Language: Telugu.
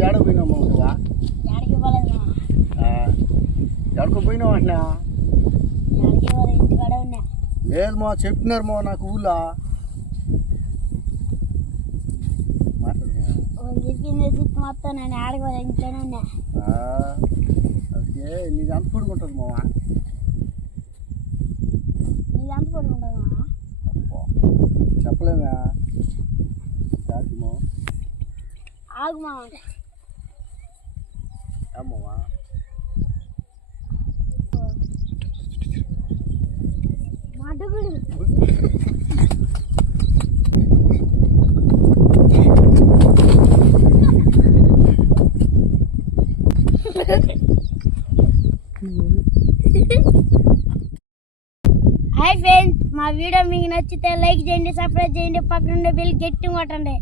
జాడకు పోయినావు నువ్వా? ఎక్కడికి పోలేదు ఎక్కడికి పోయినావు అంటున్నా? ఎక్కడికి పోలేదు, ఇంటికాడే ఉన్నా. లేదు మా చెప్తున్నారు మా నాకు ఊళ్ళో వాళ్ళు చెప్పింది చూసి మొత్తం నేను ఆడికి పోలేదు, ఇంట్లోనే ఉన్నా. అందుకే నీది అంత పడుకుంటుంది మావా. నీది ఎంత పడుకుంటుందా? చెప్పలేదా ఆగు మామ. అమ్మవా మడుగుడు హాయ్ ఫ్రెండ్స్, మా వీడియో మీకు నచ్చితే లైక్ చేయండి, సబ్స్క్రైబ్ చేయండి, పక్కన బెల్ గట్టిగా కొట్టండి.